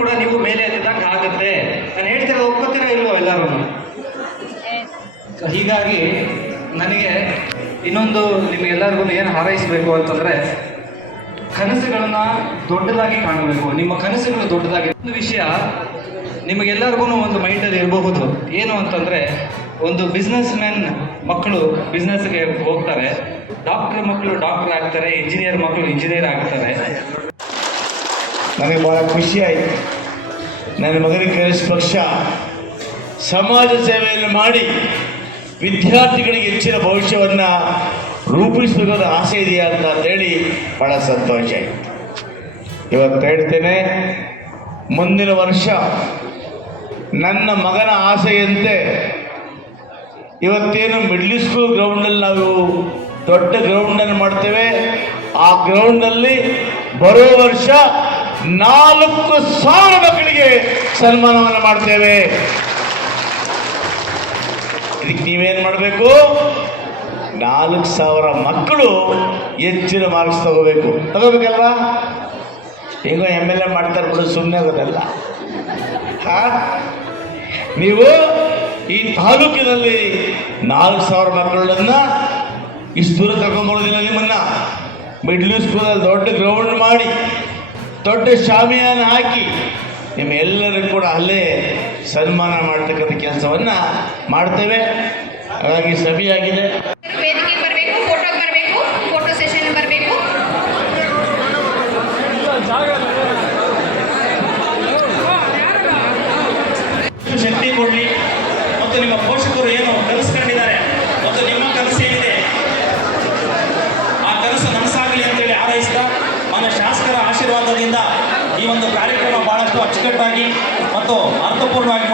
ಕೂಡ ನೀವು ಮೇಲೆ ಎತ್ತಿದಂಗೆ ಆಗುತ್ತೆ. ನಾನು ಹೇಳ್ತಿರೋ ಒಪ್ಕೋತೀರಾ ಇಲ್ವೋ ಎಲ್ಲರೂ? ಹೀಗಾಗಿ ನನಗೆ ಇನ್ನೊಂದು ನಿಮಗೆಲ್ಲರಿಗೂ ಏನು ಹಾರೈಸಬೇಕು ಅಂತಂದರೆ, ಕನಸುಗಳನ್ನು ದೊಡ್ಡದಾಗಿ ಕಾಣಬೇಕು. ನಿಮ್ಮ ಕನಸುಗಳು ದೊಡ್ಡದಾಗಿ. ಒಂದು ವಿಷಯ ನಿಮಗೆಲ್ಲರಿಗೂ ಒಂದು ಮೈಂಡಲ್ಲಿ ಇರಬಹುದು, ಏನು ಅಂತಂದರೆ, ಒಂದು ಬಿಸ್ನೆಸ್ ಮ್ಯಾನ್ ಮಕ್ಕಳು ಬಿಸ್ನೆಸ್ಗೆ ಹೋಗ್ತಾರೆ, ಡಾಕ್ಟರ್ ಮಕ್ಕಳು ಡಾಕ್ಟರ್ ಆಗ್ತಾರೆ, ಇಂಜಿನಿಯರ್ ಮಕ್ಕಳು ಇಂಜಿನಿಯರ್ ಆಗ್ತಾರೆ. ನನಗೆ ಭಾಳ ಖುಷಿ ಆಯಿತು. ನನ್ನ ಮಗನಿಗೆ ಕಾಂಗ್ರೆಸ್ ಪಕ್ಷ ಸಮಾಜ ಸೇವೆಯನ್ನು ಮಾಡಿ ವಿದ್ಯಾರ್ಥಿಗಳಿಗೆ ಹೆಚ್ಚಿನ ಭವಿಷ್ಯವನ್ನು ರೂಪಿಸಬೇಕಾದ ಆಸೆ ಇದೆಯಾ ಅಂತ ಹೇಳಿ ಭಾಳ ಸಂತೋಷ ಆಯಿತು. ಇವತ್ತು ಹೇಳ್ತೇನೆ, ಮುಂದಿನ ವರ್ಷ ನನ್ನ ಮಗನ ಆಸೆಯಂತೆ ಇವತ್ತೇನು ಮಿಡ್ಲ್ ಸ್ಕೂಲ್ ಗ್ರೌಂಡಲ್ಲಿ ನಾವು ದೊಡ್ಡ ಗ್ರೌಂಡನ್ನು ಮಾಡ್ತೇವೆ, ಆ ಗ್ರೌಂಡಲ್ಲಿ ಬರೋ ವರ್ಷ 4,000 ಮಕ್ಕಳಿಗೆ ಸನ್ಮಾನವನ್ನು ಮಾಡ್ತೇವೆ. ಇದಕ್ಕೆ ನೀವೇನು ಮಾಡಬೇಕು? 4,000 ಮಕ್ಕಳು ಹೆಚ್ಚಿನ ಮಾರ್ಕ್ಸ್ ತಗೋಬೇಕಲ್ವಾ? ಈಗ MLA ಮಾಡ್ತಾರೆ ಬಿಡು, ಸುಮ್ಮನೆ ಆಗೋದಲ್ಲ. ನೀವು ಈ ತಾಲೂಕಿನಲ್ಲಿ 4,000 ಮಕ್ಕಳನ್ನ ಇಷ್ಟು ದೂರ ತಗೊಂಡ್ಬರೋದಿಲ್ಲ. ನಿಮ್ಮನ್ನ ಮಿಡ್ಲ್ ಸ್ಕೂಲಲ್ಲಿ ದೊಡ್ಡ ಗ್ರೌಂಡ್ ಮಾಡಿ ದೊಡ್ಡ ಶಾಮಿಯಾನ ಹಾಕಿ ನಿಮ್ಮೆಲ್ಲರಿಗೂ ಕೂಡ ಅಲ್ಲೇ ಸನ್ಮಾನ ಮಾಡ್ತಕ್ಕಂಥ ಕೆಲಸವನ್ನು ಮಾಡ್ತೇವೆ. ಹಾಗಾಗಿ ಸಭೆಯಾಗಿದೆ. ವೇದಿಕೆ ಬರಬೇಕು, ಫೋಟೋ ಬರಬೇಕು, ಫೋಟೋ ಸೆಷನ್ ಬರಬೇಕು. ಶಕ್ತಿ ಕೊಡಲಿ ಮತ್ತು ನಿಮ್ಮ ಪೋಷಕರು ಏನು ಕನಸು ಕಂಡಿದ್ದಾರೆ ಮತ್ತು ನಿಮ್ಮ ಕನಸು ಏನಿದೆ ಆ ಕನಸು ನನಸಾಗಲಿ ಅಂತೇಳಿ ಹಾರೈಸಿದ ಮಾನ್ಯ ಶಾಸಕರ ಆಶೀರ್ವಾದದಿಂದ ಈ ಒಂದು ಕಾರ್ಯಕ್ರಮ ಬಹಳಷ್ಟು ಅಚ್ಚುಕಟ್ಟಾಗಿ ಮತ್ತು ಅರ್ಥಪೂರ್ಣವಾಗಿ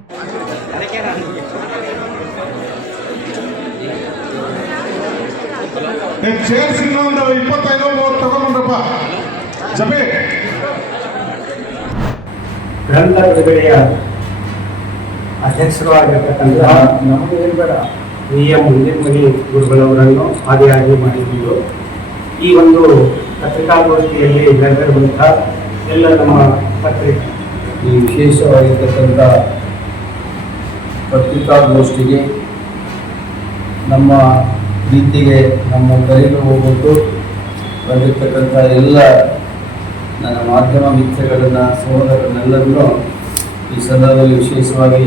ಚೇರ್ಸ್ ಇನ್ನೊಂದು 25-30 ತಗೊಂಡ್ರಪ್ಪ. ಜಬೆ ಗ್ರಂಥ ಬಿಡುಗಡೆಯ ಅಧ್ಯಕ್ಷರು ಆಗಿರ್ತಕ್ಕಂಥ ನಮಗೆ ಬೇಡ ಮುಂದಿನಮನಿ ಗುರುಗಳವರನ್ನು ಆದಿಯಾಗಿ ಮಾಡಿಕೊಂಡು ಈ ಒಂದು ಪತ್ರಿಕಾಗೋಷ್ಠಿಯಲ್ಲಿ ನೆರವೇರುವಂತಹ ಎಲ್ಲ ನಮ್ಮ ಪತ್ರಿಕೆ ಈ ವಿಶೇಷವಾಗಿರ್ತಕ್ಕಂಥ ಪತ್ರಿಕಾಗೋಷ್ಠಿಗೆ ನಮ್ಮ ಪ್ರೀತಿಗೆ ನಮ್ಮ ಕರೆಗೆ ಹೋಗ್ಬಿಟ್ಟು ಬಂದಿರತಕ್ಕಂಥ ಎಲ್ಲ ನನ್ನ ಮಾಧ್ಯಮ ಮಿತ್ರಗಳನ್ನು ಸಹೋದರರನ್ನೆಲ್ಲರನ್ನೂ ಈ ಸಂದರ್ಭದಲ್ಲಿ ವಿಶೇಷವಾಗಿ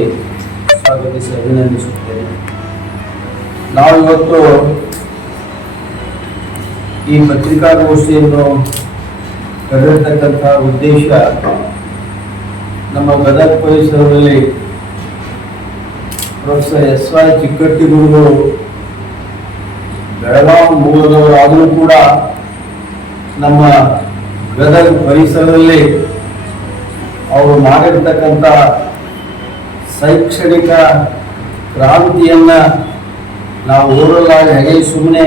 ಸ್ವಾಗತಿಸಿ ಅಭಿನಂದಿಸುತ್ತೇನೆ. ನಾವು ಇವತ್ತು ಈ ಪತ್ರಿಕಾಗೋಷ್ಠಿಯನ್ನು ಕರೆದಿರ್ತಕ್ಕಂಥ ಉದ್ದೇಶ, ನಮ್ಮ ಗದಗ ಪರಿಸರದಲ್ಲಿ ಪ್ರೊಫೆಸರ್ SY ಚಿಕ್ಕಟ್ಟಿಗುರು ಬೆಳಗಾವಿ ಮೂಲದವರಾದರೂ ಕೂಡ ನಮ್ಮ ಗದಗ ಪರಿಸರದಲ್ಲಿ ಅವರು ಮಾಡಿರ್ತಕ್ಕಂಥ ಶೈಕ್ಷಣಿಕ ಕ್ರಾಂತಿಯನ್ನು ನಾವು ಓರಲಾಗಿ ಹಾಗೆ ಸುಮ್ಮನೆ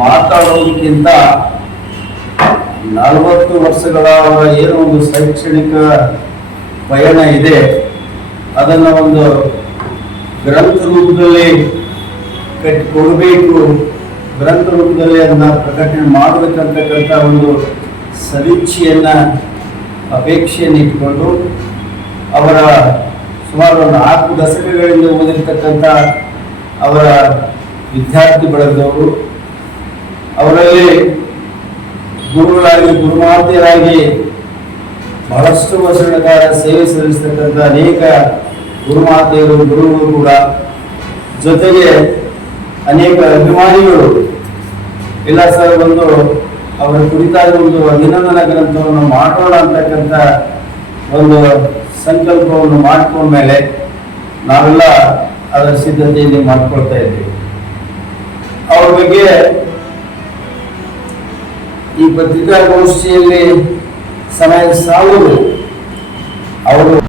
ಮಾತಾಡೋದಕ್ಕಿಂತ 40 ವರ್ಷಗಳ ಅವರ ಏನೋ ಒಂದು ಶೈಕ್ಷಣಿಕ ಪಯಣ ಇದೆ, ಅದನ್ನು ಒಂದು ಗ್ರಂಥ ರೂಪದಲ್ಲಿ ಕಟ್ಟಿಕೊಡಬೇಕು, ಗ್ರಂಥ ರೂಪದಲ್ಲಿ ಅದನ್ನು ಪ್ರಕಟಣೆ ಮಾಡಬೇಕಂತಕ್ಕಂಥ ಒಂದು ಸದಿಚ್ಛೆಯನ್ನು ಅಪೇಕ್ಷೆಯನ್ನು ಇಟ್ಕೊಂಡು ಅವರ ಸುಮಾರು 4 ದಶಕಗಳಿಂದ ಓದಿರ್ತಕ್ಕಂಥ ಅವರ ವಿದ್ಯಾರ್ಥಿ ಬಳಗದವರು, ಅವರಲ್ಲಿ ಗುರುಗಳಾಗಿ ಗುರುಮಾತೆಯರಾಗಿ ಬಹಳಷ್ಟು ವರ್ಷಗಳ ಕಾಲ ಸೇವೆ ಸಲ್ಲಿಸತಕ್ಕಂಥ ಅನೇಕ ಗುರುಮಾತೆಯರು ಗುರುಗಳು ಕೂಡ, ಜೊತೆಗೆ ಅನೇಕ ಅಭಿಮಾನಿಗಳು ಎಲ್ಲ ಸರ್ ಒಂದು ಅವರ ಕುರಿತಾದ ಒಂದು ಅಭಿನಂದನಾ ಗ್ರಂಥವನ್ನು ಮಾಡೋಣ ಅಂತಕ್ಕಂಥ ಒಂದು ಸಂಕಲ್ಪವನ್ನು ಮಾಡ್ಕೊಂಡ್ಮೇಲೆ ನಾವೆಲ್ಲ ಅದರ ಸಿದ್ಧತೆಯಲ್ಲಿ ಮಾಡ್ಕೊಳ್ತಾ ಇದ್ದೀವಿ. ಅವ್ರ ಬಗ್ಗೆ ಈ ಪತ್ರಿಕಾಗೋಷ್ಠಿಯಲ್ಲಿ ಸಮಯ ಸಾಲದು. ಅವರು